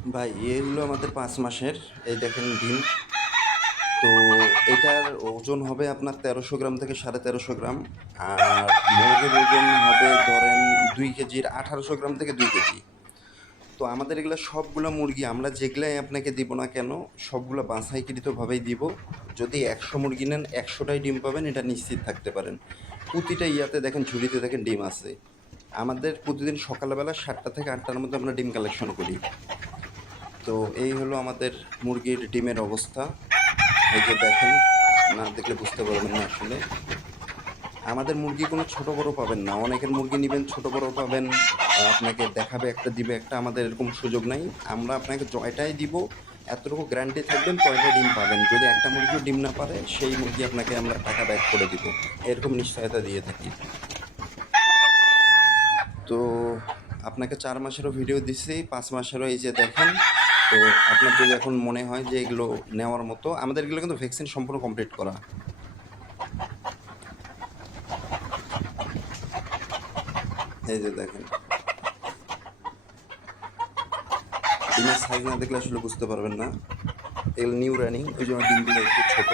ভাই এই হলো আমাদের 5 মাসের, এই দেখেন ডিম। তো এটার ওজন হবে আপনার 1300 গ্রাম থেকে 1350 গ্রাম। আর মোরগের ওজন হবে ধরেন 2 কেজির 1800 গ্রাম থেকে 2 কেজি। তো আমাদের এগুলো সবগুলো মুরগি আমরা যেগুলাই আপনাকে দিব না কেন, সবগুলো বাছাইকৃতভাবেই দিব। যদি 100 মুরগি নেন 100টাই ডিম পাবেন, এটা নিশ্চিত থাকতে পারেন। প্রতিটা ইয়াতে দেখেন, ঝুড়িতে দেখেন ডিম আছে। আমাদের প্রতিদিন সকালবেলা 7টা থেকে 8টার মধ্যে আমরা ডিম কালেকশন করি। তো এই হলো আমাদের মুরগির ডিমের অবস্থা। এই যে দেখেন, না দেখলে বুঝতে পারবেন না আসলে। আমাদের মুরগি কোনো ছোট বড় পাবেন না। অনেকের মুরগি নেবেন ছোট বড় পাবেন, আপনাকে দেখাবে একটা দিবে একটা। আমাদের এরকম সুযোগ নাই। আমরা আপনাকে জয়টাই দিব, এতটুকু গ্যারান্টি থাকবেন কয়টা ডিম পাবেন। যদি একটা মুরগিও ডিম না পারে, সেই মুরগি আপনাকে আমরা টাকা ব্যাক করে দিব, এরকম নিশ্চয়তা দিয়ে থাকি। তো আপনাকে 4 মাসেরও ভিডিও দিচ্ছি, 5 মাসেরও এই যে দেখেন। তো আপনার যদি এখন মনে হয় যে এগুলো নেওয়ার মতো, আমাদের এগুলো কিন্তু ভ্যাকসিন সম্পূর্ণ কমপ্লিট করা। এই যে দেখেন, ডিমের সাইজ না দেখলে আসলে বুঝতে পারবেন না। এগুলো নিউ রানিং, ওই জন্য ডিমগুলো একটু ছোট।